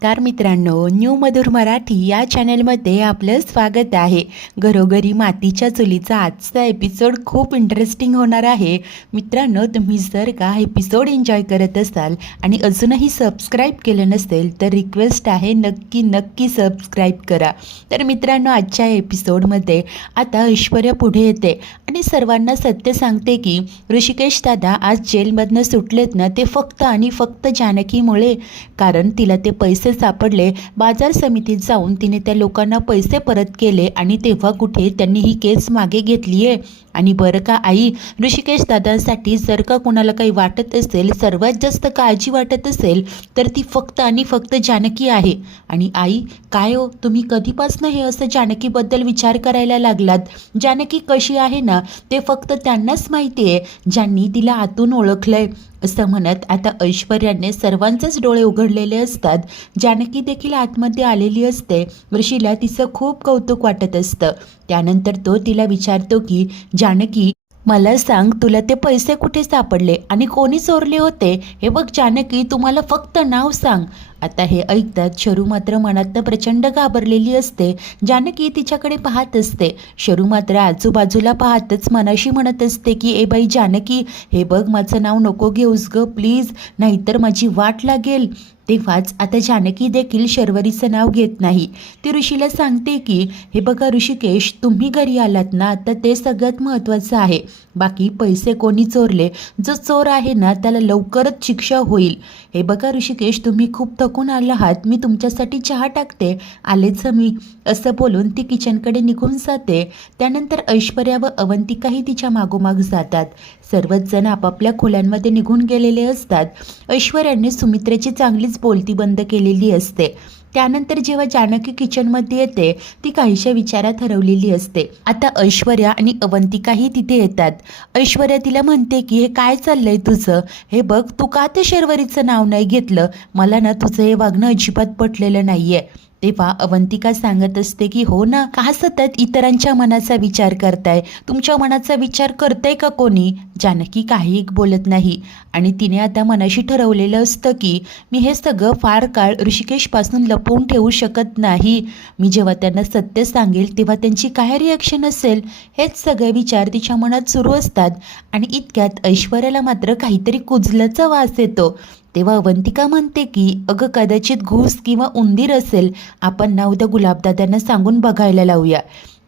नमस्कार मित्रांनो, न्यू मधुर मराठी या चॅनलमध्ये आपलं स्वागत आहे। घरोघरी मातीच्या चुलीचा आजचा एपिसोड खूप इंटरेस्टिंग होणार आहे। मित्रांनो, तुम्ही जर का एपिसोड एन्जॉय करत असाल आणि अजूनही सबस्क्राईब केलं नसेल तर रिक्वेस्ट आहे, नक्की सबस्क्राईब करा। तर मित्रांनो, आजच्या एपिसोडमध्ये आता ऐश्वर्या पुढे येते आणि सर्वांना सत्य सांगते की ऋषिकेश दादा आज जेलमधनं सुटलेत ना, ते फक्त आणि फक्त जानकीमुळे। कारण तिला ते पैसे सापडले, बाजार समितीत जाऊन तिने त्या लोकांना पैसे परत केले आणि तेव्हा कुठे त्यांनी ही केस मागे घेतली आहे। आणि बरं का आई, ऋषिकेश दादांसाठी जर का कोणाला काही वाटत असेल, सर्वात जास्त काळजी वाटत असेल तर ती फक्त आणि फक्त जानकी आहे। आणि आई, काय हो, तुम्ही कधीपासून हे असं जानकीबद्दल विचार करायला लागलात? जानकी कशी आहे ना, ते फक्त त्यांनाच माहिती आहे ज्यांनी तिला आतून ओळखलंय। असं म्हणत आता ऐश्वर्याने सर्वांचेच डोळे उघडलेले असतात। जानकी देखील आतमध्ये आलेली असते। ऋषीला तिचं खूप कौतुक वाटत असतं। त्यानंतर तो तिला विचारतो की जानकी, मला सांग, तुला ते पैसे कुठे सापडले आणि कोणी चोरले होते? हे बघ जानकी, तुम्हाला फक्त नाव सांग। आता हे ऐकतात शरू मात्र मनातनं प्रचंड घाबरलेली असते। जानकी तिच्याकडे पाहत असते। शरू मात्र आजूबाजूला पाहतच मनाशी म्हणत असते की ए बाई जानकी, हे बघ, माझं नाव नको घेऊस ग प्लीज, नाहीतर माझी वाट लागेल। तेव्हाच आता जानकी देखील शर्वरीचं नाव घेत नाही। ती ऋषीला सांगते की हे बघा ऋषिकेश, तुम्ही घरी आलात ना, तर ते सगळ्यात महत्त्वाचं आहे। बाकी पैसे कोणी चोरले, जो चोर आहे ना त्याला लवकरच शिक्षा होईल। हे बघा ऋषिकेश, तुम्ही खूप थकून आला आहात, मी तुमच्यासाठी चहा टाकते, आलेच मी। असं बोलून ती किचनकडे निघून जाते। त्यानंतर ऐश्वर्या व अवंतिकाही तिच्या मागोमाग जातात। सर्वच जण आपापल्या खोल्यांमध्ये निघून गेलेले असतात। ऐश्वर्याने सुमित्रेची चांगलीच बोलती बंद केलेली असते। त्यानंतर जेव्हा जानकी किचनमध्ये येते, ती काहीशा विचारात हरवलेली असते। आता ऐश्वर्या आणि अवंतिकाही तिथे येतात। ऐश्वर्या तिला म्हणते की हे काय चाललंय तुझं? हे बघ, तू का ते शर्वरीचं नाव नाही घेतलं? मला ना तुझं हे वागणं अजिबात पटलेलं नाहीये। तेव्हा अवंतिका सांगत असते की हो ना, का सतत इतरांच्या मनाचा विचार करताय? तुमच्या मनाचा विचार करताय का कोणी? जानकी काही बोलत नाही आणि तिने आता मनाशी ठरवलेलं असतं की मी हे सगळं फार काळ ऋषिकेशपासून लपवून ठेवू शकत नाही। मी जेव्हा त्यांना सत्य सांगेल तेव्हा त्यांची काय रिॲक्शन असेल, हेच सगळे विचार तिच्या मनात सुरू असतात। आणि इतक्यात ऐश्वर्याला मात्र काहीतरी कुजल्याचा वास येतो। तेव्हा अवंतिका म्हणते की अगं, कदाचित घूस किंवा उंदीर असेल, आपण ना उद्या गुलाबदादांना सांगून बघायला लावूया।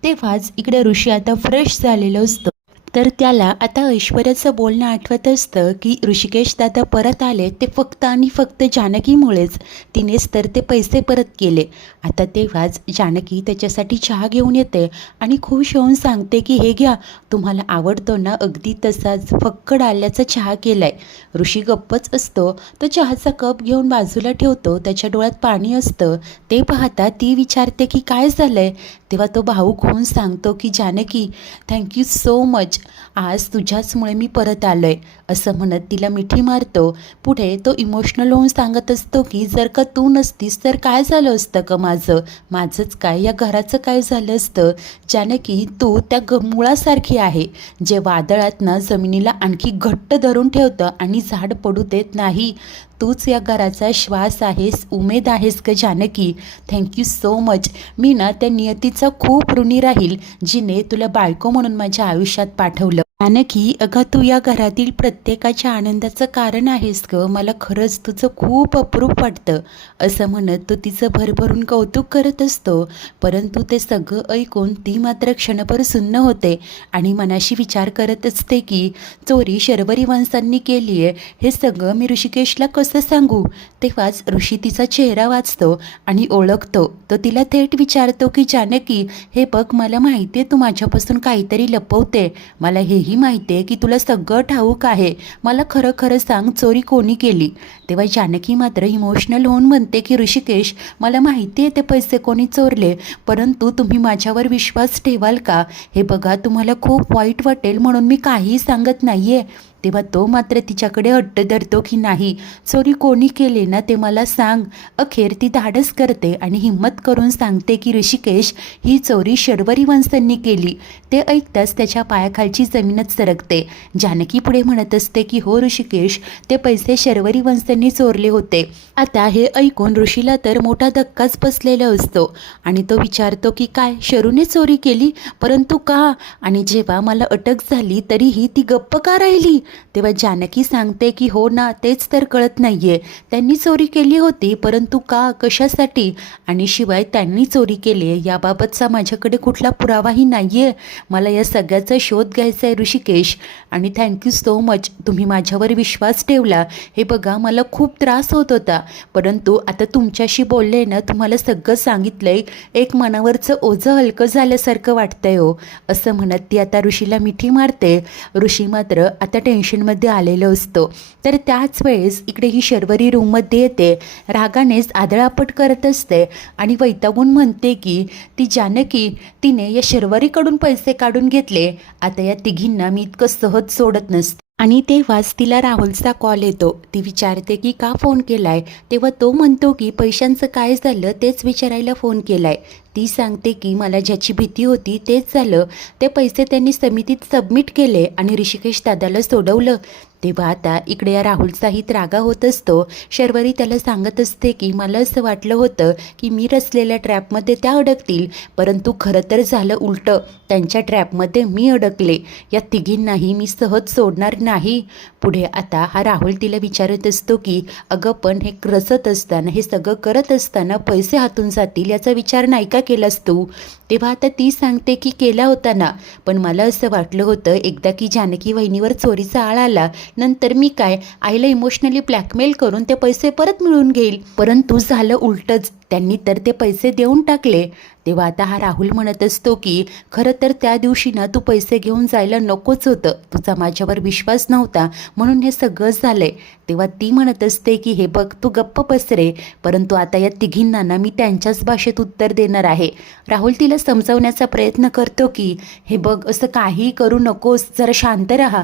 तेव्हाच इकडे ऋषी आता फ्रेश झालेलं असतं। तर त्याला आता ऐश्वर्याचं बोलणं आठवत असतं की ऋषिकेश दादा परत आले ते फक्त आणि फक्त जानकीमुळेच, तिनेच तर ते पैसे परत केले। आता तेव्हाच जानकी त्याच्यासाठी चहा घेऊन येते आणि खुश होऊन सांगते की हे घ्या, तुम्हाला आवडतो ना अगदी तसाच फक्कड आल्याचा चहा केलाय। ऋषी गप्पच असतो। तो चहाचा कप घेऊन बाजूला ठेवतो, त्याच्या डोळ्यात पाणी असतं। ते पाहता ती विचारते की काय झालंय? तेव्हा तो भाऊक होऊन सांगतो की जानकी, थँक्यू सो मच, आज तुझ्याचमुळे मी परत आलोय। असं म्हणत तिला मिठी मारतो। पुढे तो इमोशनल होऊन सांगत असतो की जर का तू नसतीस तर काय झालं असतं का माझंच काय, या घराचं काय झालं असतं? जानकी, तू त्या मुळासारखी आहे जे वादळात ना जमिनीला आणखी घट्ट धरून ठेवतं आणि झाड पडू देत नाही। तूच या घराचा श्वास आहेस, उमेद आहेस ग जानकी। Thank you so much. मी ना त्या नियतीचा खूप ऋणी राहील जिने तुला बायको म्हणून माझ्या आयुष्यात पाठवलं। जानकी, अगं, तू या घरातील प्रत्येकाच्या आनंदाचं कारण आहेस ग, मला खरंच तुझं खूप अप्रूप वाटतं। असं म्हणत तो तिचं भरभरून कौतुक करत असतो। परंतु ते सगळं ऐकून ती मात्र क्षणभर सुन्न होते आणि मनाशी विचार करत असते की चोरी शर्वरी वंशांनी केली आहे, हे सगळं मी ऋषिकेशला कसं सांगू? तेव्हाच ऋषी तिचा चेहरा वाचतो आणि ओळखतो। तो तिला थेट विचारतो की जानकी, हे बघ, मला माहिती आहे तू माझ्यापासून काहीतरी लपवते, मला हेही माहिती आहे की तुला सगळं ठाऊक आहे, मला खरं खरं सांग, चोरी कोणी केली? तेव्हा जानकी मात्र इमोशनल होऊन म्हणते की ऋषिकेश, मला माहिती आहे ते पैसे कोणी चोरले, परंतु तुम्ही माझ्यावर विश्वास ठेवाल का? हे बघा, तुम्हाला खूप वाईट वाटेल म्हणून मी काहीही सांगत नाहीये। तेव्हा तो मात्र तिच्याकडे हट्ट धरतो की नाही, चोरी कोणी केली ना ते मला सांग. अखेर ती धाडस करते आणि हिंमत करून सांगते की ऋषिकेश, ही चोरी शर्वरी वंशांनी केली. ते ऐकताच त्याच्या पायाखालची जमीनच सरकते. जानकी पुढे म्हणत असते की हो ऋषिकेश, ते पैसे शर्वरी वंशांनी चोरले होते. आता हे ऐकून ऋषीला तर मोठा धक्काच बसलेला असतो आणि तो विचारतो की काय, शरूने चोरी केली? परंतु का? आणि जेव्हा मला अटक झाली तरीही ती गप्प का राहिली? तेव्हा जानकी सांगते की हो ना, तेच तर कळत नाहीये. त्यांनी चोरी केली होती, परंतु का, कशासाठी? आणि शिवाय त्यांनी चोरी केली याबाबतचा माझ्याकडे कुठला पुरावाही नाहीये. मला या सगळ्याचा शोध घ्यायचा आहे ऋषिकेश. आणि थँक्यू सो मच, तुम्ही माझ्यावर विश्वास ठेवला. हे बघा, मला खूप त्रास होत होता, परंतु आता तुमच्याशी बोलले ना, तुम्हाला सगळं सांगितलंय, एक मनावरचं ओझं हलकं झाल्यासारखं वाटतंय हो. असं म्हणत ती आता ऋषीला मिठी मारते. ऋषी मात्र आता टेन्शनमध्ये आलेलो असतो. तर त्याच वेळेस इकडे ही शर्वरी रूममध्ये येते. रागानेच आदळापट करत असते आणि वैतागून म्हणते की ती जानकी, तिने या शर्वरीकडून पैसे काढून घेतले. आता या तिघींना मी इतकं सहज सोडत नसते. आणि तेव्हाच तिला राहुलचा कॉल येतो. ती विचारते की का फोन केलाय? तेव्हा तो म्हणतो की पैशांचं काय झालं तेच विचारायला फोन केलाय. ती सांगते की मला ज्याची भीती होती तेच झालं. ते पैसे त्यांनी समितीत सबमिट केले आणि ऋषिकेश दादाला सोडवलं. तेव्हा आता इकडे या राहुलचाही त्रागा होत असतो. शर्वरी त्याला सांगत असते की मला असं वाटलं होतं की मी रचलेल्या ट्रॅपमध्ये त्या अडकतील, परंतु खरं तर झालं उलटं. त्यांच्या ट्रॅपमध्ये मी अडकले. या तिघींनाही मी सहज सोडणार नाही. पुढे आता हा राहुल तिला विचारत असतो की अगं, पण हे रचत असताना, हे सगळं करत असताना पैसे हातून जातील याचा विचार नाही का केलास तू? तेव्हा आता ती सांगते की केला होता ना, पण मला असं वाटलं होतं एकदा की जानकी वहिनीवर चोरीचा आळ आला नंतर मी काय, आईला इमोशनली ब्लॅकमेल करून ते पैसे परत मिळवून घेईल. परंतु झालं उलटंच, त्यांनी तर ते पैसे देऊन टाकले. तेव्हा आता हा राहुल म्हणत असतो की खरं तर त्या दिवशी ना तू पैसे घेऊन जायला नकोच होतं, तुझा माझ्यावर विश्वास नव्हता, म्हणून हे सगळं झालंय. तेव्हा ती म्हणत असते की हे बघ, तू गप्प बस रे, परंतु आता या तिघींना ना मी त्यांच्याच भाषेत उत्तर देणार आहे. राहुल तिला समजावण्याचा प्रयत्न करतो की हे बघ, असं काही करू नकोस, जरा शांत राहा.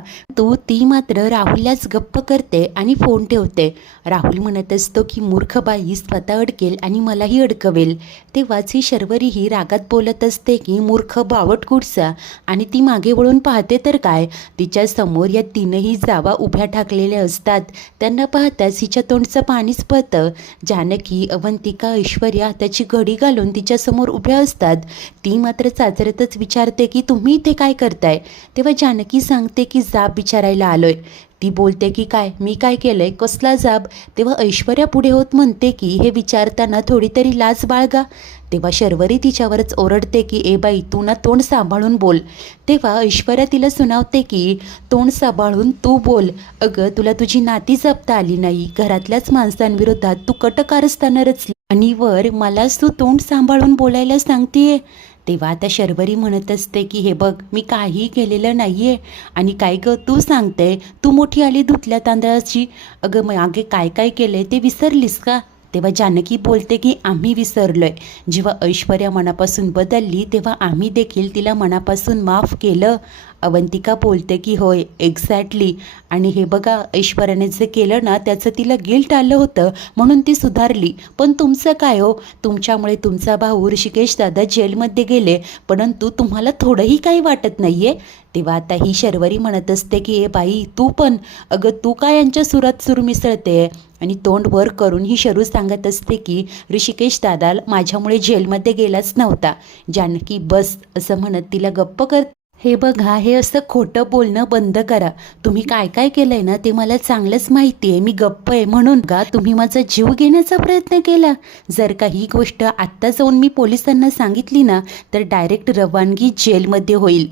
ती मात्र राहुललाच गप्प करते आणि फोन ठेवते. राहुल म्हणत असतो की मूर्ख बाई स्वतः अडकेल आणि मलाही अडकवेल. तेव्हाच ही शर्वरी ही रागात बोलत असते की मूर्ख बावट कुडसा, आणि ती मागे वळून पाहते तर काय, तिच्या समोर या तीनही जावा उभ्या ठाकलेल्या असतात. त्यांना पाहताच हिच्या तोंडचं पाणीच पळतं. जानकी, अवंतिका, ऐश्वर्या त्याची घडी घालून तिच्यासमोर उभ्या असतात. ती मात्र चाचरतच विचारते की तुम्ही इथे काय करताय? तेव्हा जानकी सांगते की जाब विचारायला आलोय. ती बोलते की काय, मी काय केलंय, कसला जाब? तेव्हा ऐश्वर्या पुढे होत म्हणते की हे विचारताना थोडी तरी लाज बाळगा. तेव्हा शर्वरी तिच्यावरच ओरडते की ए बाई, तू ना तोंड सांभाळून बोल. तेव्हा ऐश्वर्या तिला सुनावते की तोंड सांभाळून तू बोल. अगं, तुला तुझी नाती जपता आली नाही, घरातल्याच माणसांविरोधात तू कट कारस्थानं रचली आणि वर मलाच तू तोंड सांभाळून बोलायला सांगतेय. तेव्हा आता शर्वरी म्हणत असते की हे बघ, मी काहीही केलेलं नाही आहे. आणि काय गं, तू सांगते, तू मोठी आली धुतल्या तांदळाची. अगं, मागे काय काय केलं ते विसरलीस का? तेव्हा जानकी बोलते की आम्ही विसरलोय. जेव्हा ऐश्वर्या मनापासून बदलली तेव्हा आम्ही देखील तिला मनापासून माफ केलं. अवंतिका बोलते की होय, एक्झॅक्टली. आणि हे बघा, ऐश्वर्याने जे केलं ना त्याचं तिला गिल्ट आलं होतं म्हणून ती सुधारली. पण तुमचं काय हो, तुमच्यामुळे तुमचा भाऊ ऋषिकेश दादा जेलमध्ये गेले, परंतु तुम्हाला थोडंही काही वाटत नाहीये. तेव्हा आता ही शर्वरी म्हणत असते की ए बाई, तू पण, अगं तू काय यांच्या सुरात सूर मिसळते? आणि तोंड वर करून ही शरू सांगत असते की ऋषिकेश दादा माझ्यामुळे जेलमध्ये गेलाच नव्हता. जानकी बस असं म्हणत तिला गप्प कर. हे बघा, हे असं खोटं बोलणं बंद करा. तुम्ही काय काय केलंय ना ते मला चांगलंच माहिती आहे. मी गप्प आहे म्हणून का तुम्ही माझा जीव घेण्याचा प्रयत्न केला? जर का ही गोष्ट आत्ता जाऊन मी पोलिसांना सांगितली ना तर डायरेक्ट रवानगी जेलमध्ये होईल.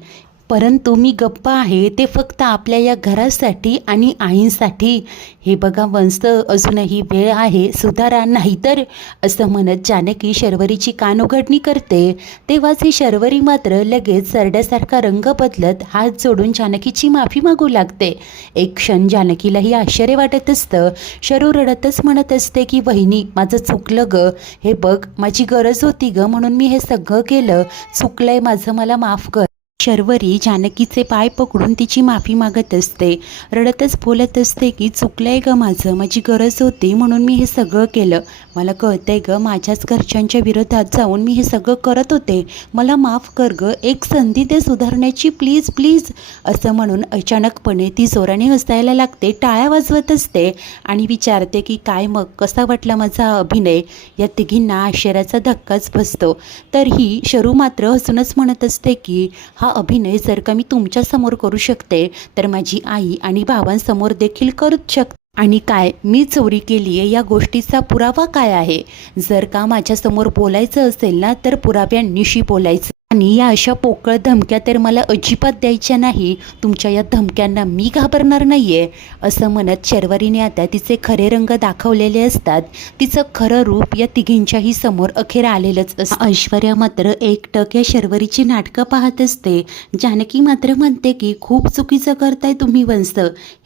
परंतु मी गप्प आहे ते फक्त आपल्या या घरासाठी आणि आईंसाठी. हे बघा वंश, अजूनही वेळ आहे, सुधारा, नाहीतर, असं म्हणत जानकी शर्वरीची कानउघडणी करते. तेव्हाच ही शर्वरी मात्र लगेच सरड्यासारखा रंग बदलत हात जोडून जानकीची माफी मागू लागते. एक क्षण जानकीलाही आश्चर्य वाटत असतं. शरू रडतच म्हणत असते की वहिनी, माझं चुकलं ग. हे बघ, माझी गरज होती ग, म्हणून मी हे सगळं केलं. चुकलंय माझं, मला माफ कर. शर्वरी जानकीचे पाय पकडून तिची माफी मागत असते. रडतच बोलत असते की चुकलंय ग माझं, माझी गरज होती म्हणून मी हे सगळं केलं. मला कळतंय ग, माझ्याच घरच्यांच्या विरोधात जाऊन मी हे सगळं करत होते. मला माफ कर ग, एक संधी दे सुधारण्याची, प्लीज प्लीज. असं म्हणून अचानकपणे ती जोराने हसायला लागते, टाळ्या वाजवत असते आणि विचारते की काय मग कसा वाटला माझा अभिनय. या तिघींना आश्चर्याचा धक्काच बसतो. तर ही शरू मात्र हसूनच म्हणत असते की हा अभिनय जर का मी तुमच्यासमोर करू शकते तर माझी आई आणि बाबांसमोर देखील करूच शकते. आणि काय मी चोरी केली आहे या गोष्टीचा पुरावा काय आहे? जर का माझ्यासमोर बोलायचं असेल ना तर पुराव्यांनिशी बोलायचं. आणि या अशा पोकळ धमक्या तर मला अजिबात द्यायच्या नाही. तुमच्या या धमक्यांना मी घाबरणार नाही आहे. असं म्हणत शर्वरीने आता तिचे खरे रंग दाखवलेले असतात. तिचं खरं रूप या तिघींच्याही समोर अखेर आलेलंच असतं. ऐश्वर्या मात्र एकटक या शर्वरीची नाटकं पाहत असते. जानकी मात्र म्हणते की खूप चुकीचं करताय तुम्ही वंश.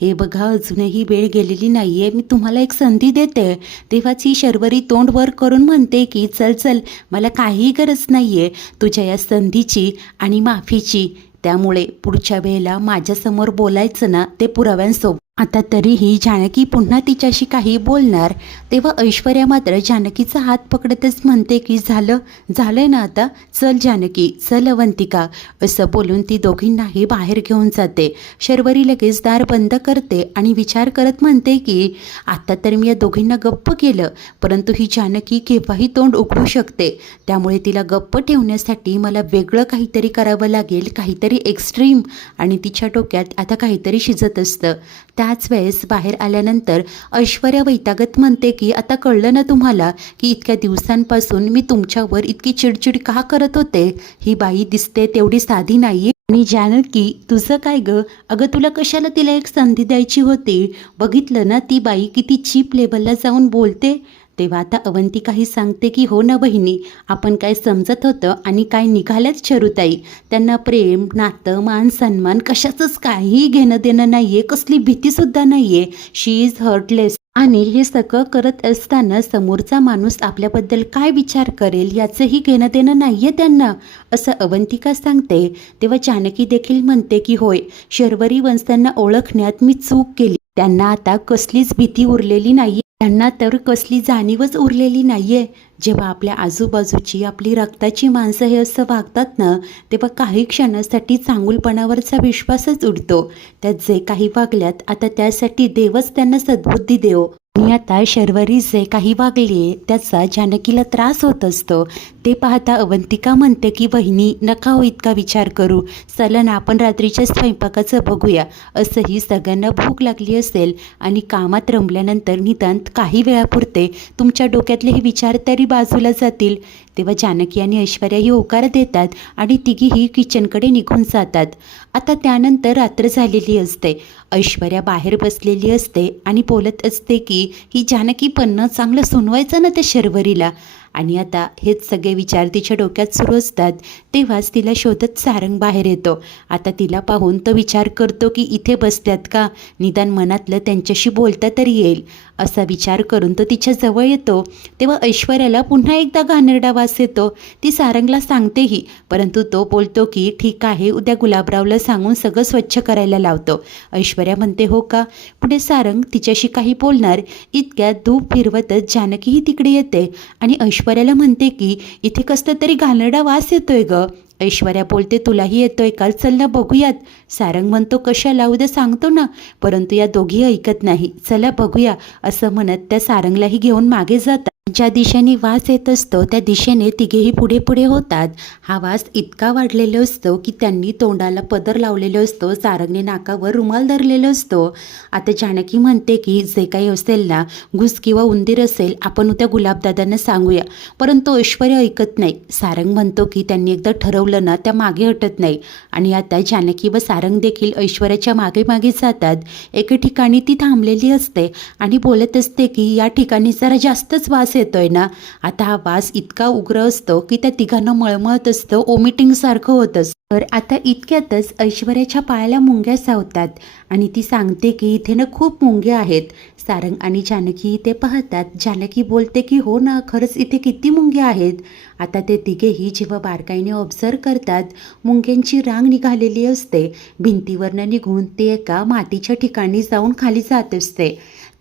हे बघा अजूनही वेळ गेलेली नाही आहे, मी तुम्हाला एक संधी देते. तेव्हाच ही शर्वरी तोंड वर करून म्हणते की चल चल, मला काहीही गरज नाही आहे तुझ्या या संधीची आणि माफीची. त्यामुळे पुढच्या वेळेला माझ्यासमोर बोलायचं ना ते पुराव्यांसोबत. आता तरीही जानकी पुन्हा तिच्याशी काही बोलणार तेव्हा ऐश्वर्या मात्र जानकीचा हात पकडतच म्हणते की झालंय ना आता, चल जानकी, चल अवंतिका. असं बोलून ती दोघींनाही बाहेर घेऊन जाते. शर्वरी लगेच दार बंद करते आणि विचार करत म्हणते की आता तर मी या दोघींना गप्प केलं, परंतु ही जानकी केव्हाही तोंड उघडू शकते. त्यामुळे तिला गप्प ठेवण्यासाठी मला वेगळं काहीतरी करावं लागेल, काहीतरी एक्स्ट्रीम. आणि तिच्या डोक्यात आता काहीतरी शिजत असतं. त्याच वेळेस बाहेर आल्यानंतर ऐश्वर्या वैतागत म्हणते की आता कळलं ना तुम्हाला की इतक्या दिवसांपासून मी तुमच्यावर इतकी चिडचिड का करत होते. ही बाई दिसते तेवढी साधी नाही. आणि जानकी तुझं काय ग, अगं तुला कशाला तिला एक संधी द्यायची होती. बघितलं ना ती बाई किती चीप लेवलला जाऊन बोलते. तेव्हा आता अवंतिकाही सांगते की हो ना बहिणी, आपण काय समजत होतं आणि काय निघाल्याच शरूताई. त्यांना प्रेम नातं मान सन्मान कशाचंच काहीही घेणं देणं नाही आहे, कसली भीतीसुद्धा नाही आहे. शी इज हर्टलेस. आणि हे सगळं करत असताना समोरचा माणूस आपल्याबद्दल काय विचार करेल याचंही घेणं देणं नाही आहे त्यांना, असं अवंतिका सांगते. तेव्हा जानकी देखील म्हणते की होय, शर्वरी वंशांना ओळखण्यात मी चूक केली. त्यांना आता कसलीच भीती उरलेली नाही, त्यांना तर कसली जाणीवच उरलेली नाहीये. जेव्हा आपल्या आजूबाजूची आपली रक्ताची माणसं हे असं वागतात ना तेव्हा काही क्षणासाठी चांगुलपणावरचा विश्वासच उडतो. त्यात जे काही वागल्यात आता त्यासाठी देवच त्यांना सद्बुद्धी देव. आणि आता शर्वरी जे काही वागली त्याचा जानकीला त्रास होत असतो. ते पाहता अवंतिका म्हणते की बहिणी नका हो इतका विचार करू, चला ना आपण रात्रीच्या स्वयंपाकाचं बघूया. असंही सगळ्यांना भूक लागली असेल आणि कामात रमल्यानंतर निदान काही वेळापुरते तुमच्या डोक्यातले हे विचार तरी बाजूला जातील. तेव्हा जानकी आणि ऐश्वर्याही होकार देतात आणि तिघीही किचनकडे निघून जातात. आता त्यानंतर रात्र झालेली असते. ऐश्वर्या बाहेर बसलेली असते आणि बोलत असते की ही जानकी पण चांगलं सुनवायचं ना त्या शर्वरीला. आणि आता हेच सगळे विचार तिच्या डोक्यात सुरू असतात. तेव्हाच तिला शोधत सारंग बाहेर येतो. आता तिला पाहून तो विचार करतो की इथे बसल्यात का, निदान मनातलं त्यांच्याशी बोलता तरी येईल. असा विचार करून तो तिच्या जवळ येतो. तेव्हा ऐश्वर्याला पुन्हा एकदा घाणेरडा वास येतो. ती सारंगला सांगतेही, परंतु तो बोलतो की ठीक आहे, उद्या गुलाबरावला सांगून सगळं स्वच्छ करायला लावतो. ऐश्वर्या म्हणते हो का. पुढे सारंग तिच्याशी काही बोलणार इतक्यात धूप फिरवतच जानकीही तिकडे येते आणि ऐश्वर्याला म्हणते की इथे कसलं तरी घाणेरडा वास येतोय ग. ऐश्वर्या बोलते तुलाही येतोय का, चल ना बघूयात. सारंग म्हणतो कशाला, उद्या सांगतो ना. परंतु या दोघी ऐकत नाही. चला बघूया असं म्हणत त्या सारंगलाही घेऊन मागे जातात. ज्या दिशेने वास येत असतो त्या दिशेने तिघेही पुढे पुढे होतात. हा वास इतका वाढलेला असतो की त्यांनी तोंडाला पदर लावलेला असतो, सारंगने नाकावर रुमाल धरलेला असतो. आता जानकी म्हणते की जे काही असेल ना, घुस किंवा उंदीर असेल, आपण उद्या गुलाबदादांना सांगूया. परंतु ऐश्वर्या ऐकत नाही. सारंग म्हणतो की त्यांनी एकदा ठरवलं ना त्या मागे हटत नाही. आणि आता जानकी व सारंग देखील ऐश्वर्याच्या मागे मागे जातात. एके ठिकाणी ती थांबलेली असते आणि बोलत असते की या ठिकाणी जरा जास्तच वास येतोय ना. आता हा वास इतका उग्र असतो की त्या तिघांना मळमळत असतं, ओमिटिंग सारखं होत असतं. तर आता इतक्यातच ऐश्वर्याच्या पायाला मुंग्या चावतात आणि ती सांगते की इथे ना खूप मुंग्या आहेत. सारंग आणि जानकी ते पाहतात. जानकी बोलते की हो ना, खरंच इथे किती मुंग्या आहेत. आता ते तिघेही जेव्हा बारकाईने ऑब्झर्व करतात, मुंग्यांची रांग निघालेली असते. भिंतीवरनं निघून ते एका मातीच्या ठिकाणी जाऊन खाली जात असते.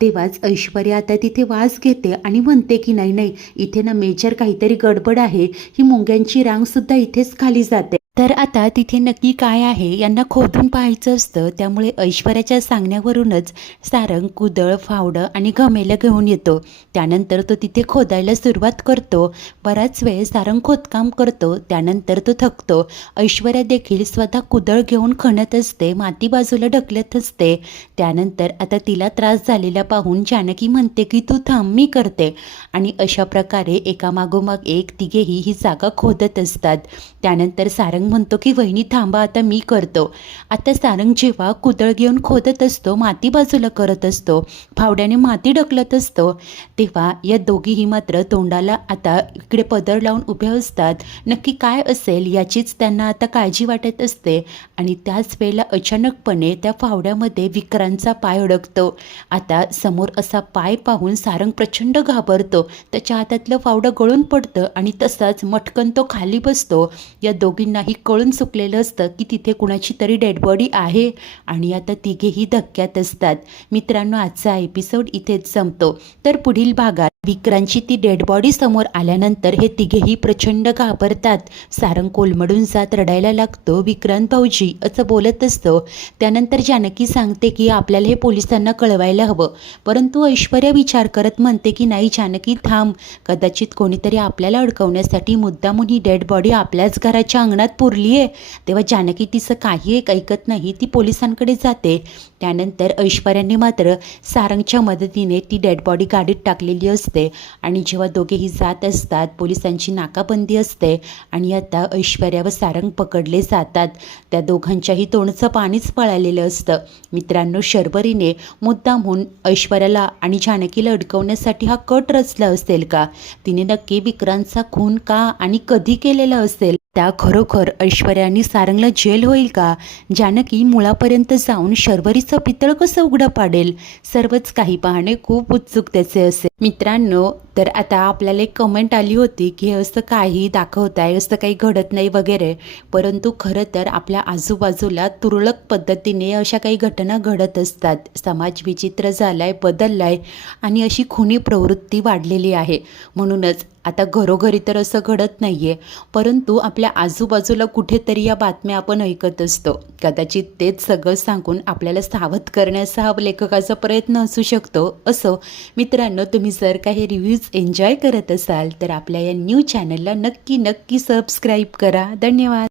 तेव्हाच ऐश्वर्या आता तिथे वास घेते आणि म्हणते की नाही नाही, इथे ना मेजर काहीतरी गडबड आहे. ही मुंग्यांची रांगसुद्धा इथेच खाली जाते. तर आता तिथे नक्की काय आहे यांना खोदून पाहायचं असतं. त्यामुळे ऐश्वर्याच्या सांगण्यावरूनच सारंग कुदळ, फावडं आणि घमेलं घेऊन येतो. त्यानंतर तो तिथे खोदायला सुरुवात करतो. बराच वेळ सारंग खोदकाम करतो. त्यानंतर तो थकतो. ऐश्वर्या देखील स्वतः कुदळ घेऊन खणत असते, माती बाजूला ढकलत असते. त्यानंतर आता तिला त्रास झालेला पाहून जानकी म्हणते की तू थांब, मी करते. आणि अशा प्रकारे एकामागोमाग एक तिघेही ही जागा खोदत असतात. त्यानंतर सारंग म्हणतो की वहिनी थांबा, आता मी करतो. आता सारंग जेव्हा कुदळ घेऊन खोदत असतो, माती बाजूला करत असतो, फावड्याने माती ढकलत असतो, तेव्हा या दोघीही मात्र तोंडाला आता इकडे पदर लावून उभ्या असतात. नक्की काय असेल याचीच त्यांना आता काळजी वाटत असते. आणि त्याच वेळेला अचानकपणे त्या फावड्यामध्ये विक्रांतचा पाय अडकतो. आता समोर असा पाय पाहून सारंग प्रचंड घाबरतो. त्याच्या हातातलं फावडं गळून पडतं आणि तसाच मटकन तो खाली बसतो. या दोघींनाही कळून चुकलेलं असतं की तिथे कुणाची तरी डेड बॉडी आहे आणि आता तिघेही धक्क्यात असतात. मित्रांनो, आजचा एपिसोड इथेच संपतो. तर पुढील भागात विक्रांतची ती डेड बॉडी समोर आल्यानंतर हे तिघेही प्रचंड घाबरतात. सारंग कोलमडून जात रडायला लागतो. विक्रांत भाऊजी असं बोलत असतो. त्यानंतर जानकी सांगते की आपल्याला हे पोलिसांना कळवायला हवं. परंतु ऐश्वर्या विचार करत म्हणते की नाही जानकी थांब, कदाचित कोणीतरी आपल्याला अडकवण्यासाठी मुद्दामून ही डेड बॉडी आपल्याच घराच्या अंगणात पुरली आहे. तेव्हा जानकी तिचं काही एक ऐकत नाही, ती पोलिसांकडे जाते. त्यानंतर ऐश्वर्याने मात्र सारंगच्या मदतीने ती डेड बॉडी गाडीत टाकलेली असते आणि जेव्हा दोघेही जात असतात, पोलिसांची नाकाबंदी असते आणि आता ऐश्वर्या व सारंग पकडले जातात. त्या दोघांच्याही तोंडचं पाणीच पळालेलं असतं. मित्रांनो, शर्वरीने मुद्दामहून ऐश्वर्याला आणि जानकीला अडकवण्यासाठी हा कट रचला असेल का? तिने नक्की विक्रांतचा खून का आणि कधी केलेला असेल? त्या खरोखर ऐश्वर्या आणि सारंगला जेल होईल का? जानकी मुळापर्यंत जाऊन शर्वरीचं पितळ कसं उघडं पाडेल? सर्वच काही पाहणे खूप उत्सुकतेचे असेल. मित्रांनो, तर आता आपल्याला एक कमेंट आली होती की असं काही दाखवत आहे, असं काही घडत नाही वगैरे. परंतु खरं तर आपल्या आजूबाजूला तुरळक पद्धतीने अशा काही घटना घडत असतात. समाज विचित्र झालाय, बदललाय आणि अशी खुनी प्रवृत्ती वाढलेली आहे. म्हणूनच आता घरोघरी तर असं घडत नाही आहे, परंतु आपल्या आजूबाजूला कुठेतरी या बातम्या आपण ऐकत असतो. कदाचित तेच सगळं सांगून आपल्याला सावध करण्याचा हा लेखकाचा प्रयत्न असू शकतो. असो मित्रांनो, तुम्ही जर काही रिव्ह्यूज एन्जॉय करत असाल तर आपल्या या न्यू चॅनलला नक्की सबस्क्राईब करा. धन्यवाद.